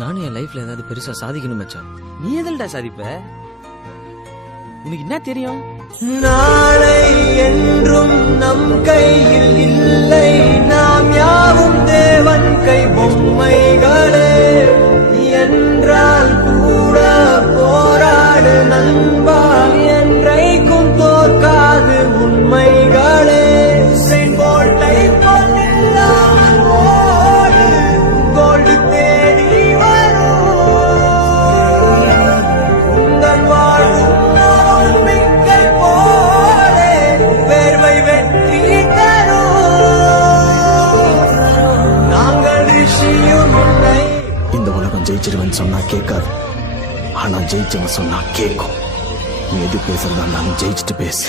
நானும் என் லைஃப்ல ஏதாவது பெருசா சாதிக்கணும் மச்சான். நீ எதில்டா சாதிப்ப? உனக்கு என்ன தெரியும்? நாளை என்றும் நம் கையில் இல்லை, நாம் யாவும் தேவன் கை பொம்மைகளே. என்றால் கூட போராடு நண்பா, என்றைக்கும் தோற்காது உண்மைகளே. செங்கோட்டை போட்டில்லாமல் ஓடு, கோல்டு தேடி வரும். உங்கள் வாழும் நம்பிக்கை போலே வேர்வை வெற்றி தரும். நாங்கள் ரிஷியும் இல்லை. இந்த உலகம் ஜெயிச்சிருவன் சொன்னா கேட்காது, ஆனா ஜெயிச்சவன் சொன்னா கேட்கும். நீ எது பேசுறதா இருந்தாலும் ஜெயிச்சுட்டு பேசு.